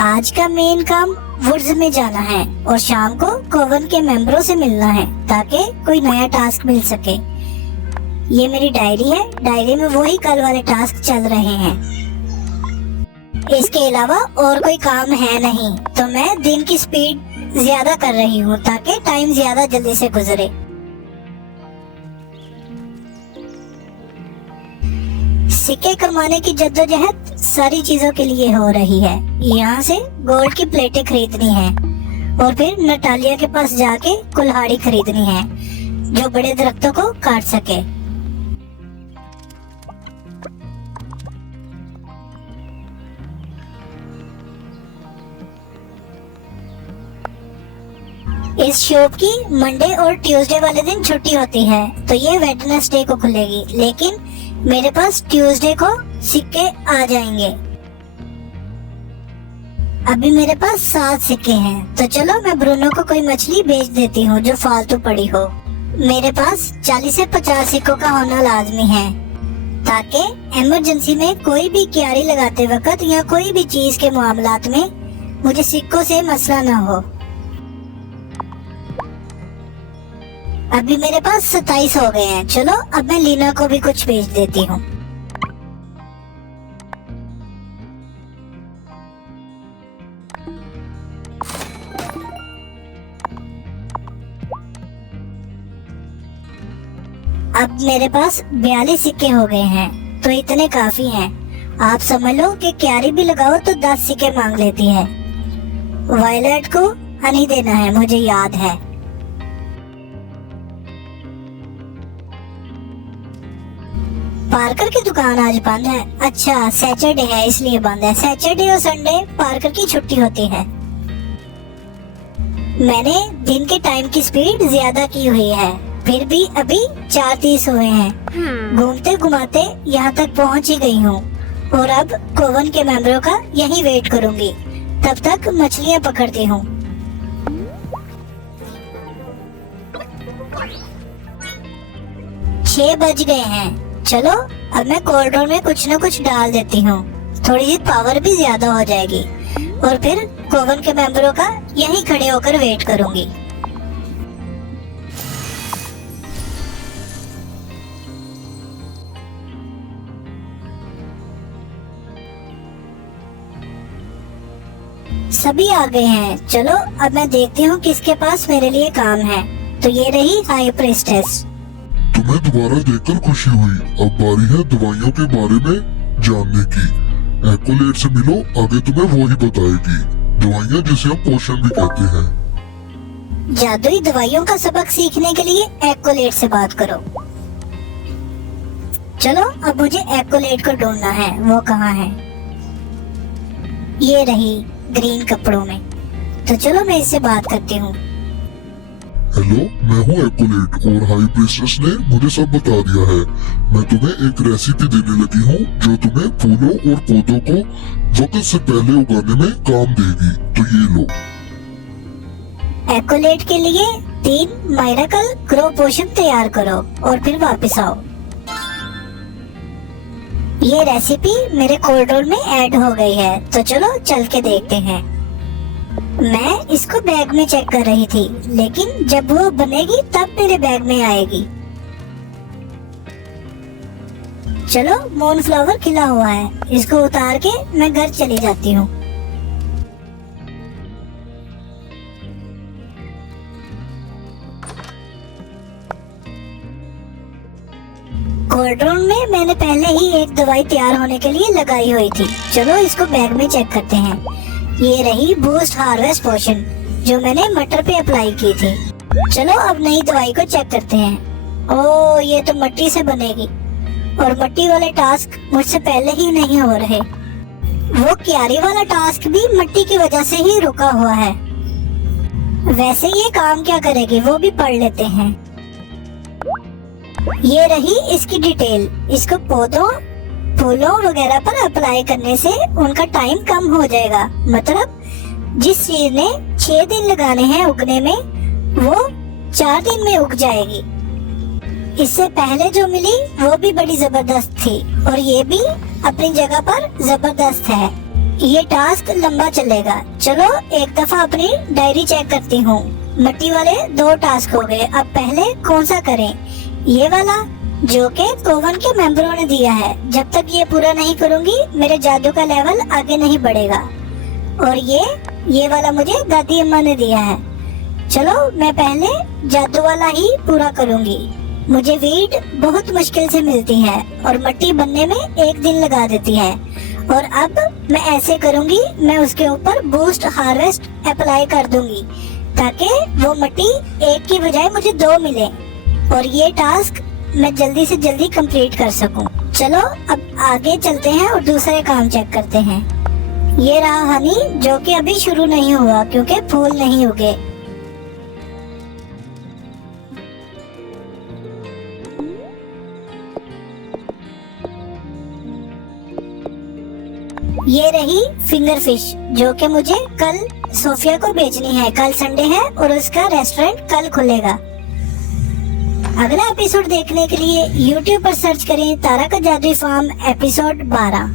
आज का मेन काम वुड्स में जाना है और शाम को कोवन के मेंबरों से मिलना है ताकि कोई नया टास्क मिल सके। ये मेरी डायरी है, डायरी में वही कल वाले टास्क चल रहे हैं। इसके अलावा और कोई काम है नहीं, तो मैं दिन की स्पीड ज्यादा कर रही हूँ ताकि टाइम ज्यादा जल्दी से गुजरे। सिक्के कमाने की जद्दोजहद सारी चीजों के लिए हो रही है। यहाँ से गोल्ड की प्लेटें खरीदनी है और फिर नटालिया के पास जाके कुल्हाड़ी खरीदनी है जो बड़े दरख्तों को काट सके। इस शॉप की मंडे और ट्यूसडे वाले दिन छुट्टी होती है, तो ये वेडनेसडे को खुलेगी, लेकिन मेरे पास ट्यूसडे को सिक्के आ जाएंगे। अभी मेरे पास 7 सिक्के हैं, तो चलो मैं ब्रूनो को कोई मछली बेच देती हूँ जो फालतू पड़ी हो। मेरे पास 40 से 50 सिक्कों का होना लाजमी है ताकि इमरजेंसी में कोई भी क्यारी लगाते वक्त या कोई भी चीज के मामलात में मुझे सिक्कों से मसला ना हो। अभी मेरे पास 27 हो गए हैं। चलो अब मैं लीना को भी कुछ भेज देती हूँ। अब मेरे पास 42 सिक्के हो गए हैं, तो इतने काफी हैं। आप समझ लो कि क्यारी भी लगाओ तो 10 सिक्के मांग लेती है। वायलेट को हनी देना है, मुझे याद है। पार्कर की दुकान आज बंद है। अच्छा, सैटरडे है इसलिए बंद है। सैटरडे और संडे पार्कर की छुट्टी होती है। मैंने दिन के टाइम की स्पीड ज्यादा की हुई है, फिर भी अभी 4:30 हुए हैं। घूमते घुमाते यहाँ तक पहुँच ही गई हूँ और अब कोवन के मेंबरों का यही वेट करूँगी। तब तक मछलियाँ पकड़ती हूँ। छह बज गए हैं। चलो अब मैं कॉरिडोर में कुछ न कुछ डाल देती हूँ, थोड़ी सी पावर भी ज्यादा हो जाएगी और फिर कोवन के मेंबरों का यहीं खड़े होकर वेट करूंगी। सभी आ गए हैं। चलो अब मैं देखती हूँ किसके पास मेरे लिए काम है। तो ये रही हाई प्रीस्टेस। तुम्हें दोबारा देखकर खुशी हुई। अब बारी है दवाइयों के बारे में जानने की। एक्कोलेट से मिलो, आगे तुम्हें वो ही बताएगी। दवाइयाँ जिसे हम पोशन भी कहते हैं। जादुई दवाइयों का सबक सीखने के लिए एक्कोलेट से बात करो। चलो अब मुझे एक्कोलेट को ढूंढना है। वो कहाँ है? ये रही ग्रीन कपड़ों में। तो चलो मैं इससे बात करती हूँ। हेलो, मैं हूँ एक्कोलेट और हाई प्रीस्टेस ने मुझे सब बता दिया है। मैं तुम्हें एक रेसिपी देने लगी हूँ जो तुम्हें फूलों और पौधों को वक्त से पहले उगाने में काम देगी। तो ये लो। एक्कोलेट के लिए 3 मिरेकल ग्रो पोशन तैयार करो और फिर वापस आओ। ये रेसिपी मेरे कॉरिडोर में ऐड हो गई है, तो चलो चल के देखते हैं। मैं इसको बैग में चेक कर रही थी, लेकिन जब वो बनेगी तब मेरे बैग में आएगी। चलो मून फ्लावर खिला हुआ है, इसको उतार के मैं घर चली जाती हूँ। कोल्ड्रोन में मैंने पहले ही एक दवाई तैयार होने के लिए लगाई हुई थी। चलो इसको बैग में चेक करते हैं। ये रही बूस्ट हार्वेस्ट पोशन जो मैंने मटर पे अप्लाई की थी। चलो अब नई दवाई को चेक करते हैं। ओह, ये तो मिट्टी से बनेगी और मिट्टी वाले टास्क मुझसे पहले ही नहीं हो रहे। वो क्यारी वाला टास्क भी मिट्टी की वजह से ही रुका हुआ है। वैसे ये काम क्या करेगी वो भी पढ़ लेते हैं। ये रही इसकी डिटेल। इसको पौधों, फूलों वगैरह पर अप्लाई करने से उनका टाइम कम हो जाएगा। मतलब जिस चीज ने 6 दिन लगाने हैं उगने में, वो 4 दिन में उग जाएगी। इससे पहले जो मिली वो भी बड़ी जबरदस्त थी और ये भी अपनी जगह पर जबरदस्त है। ये टास्क लंबा चलेगा। चलो एक दफा अपनी डायरी चेक करती हूँ। मट्टी वाले 2 टास्क हो गए। अब पहले कौन सा करें? ये वाला जो के कोवन के मेंबरों ने दिया है। जब तक ये पूरा नहीं करूँगी मेरे जादू का लेवल आगे नहीं बढ़ेगा। और ये वाला मुझे दादी अम्मा ने दिया है। चलो मैं पहले जादू वाला ही पूरा करूँगी। मुझे वीड बहुत मुश्किल से मिलती है और मट्टी बनने में 1 दिन लगा देती है। और अब मैं ऐसे करूँगी, मैं उसके ऊपर बूस्ट हार्वेस्ट अप्लाई कर दूंगी ताकि वो मट्टी 1 की बजाय मुझे 2 मिले और ये टास्क मैं जल्दी से जल्दी कंप्लीट कर सकूं। चलो अब आगे चलते हैं और दूसरे काम चेक करते हैं। ये रहा हनी जो कि अभी शुरू नहीं हुआ क्योंकि फूल नहीं उगे। ये रही फिंगर फिश जो कि मुझे कल सोफिया को बेचनी है। कल संडे है और उसका रेस्टोरेंट कल खुलेगा। अगला एपिसोड देखने के लिए YouTube पर सर्च करें तारा का जादुई फार्म एपिसोड 12।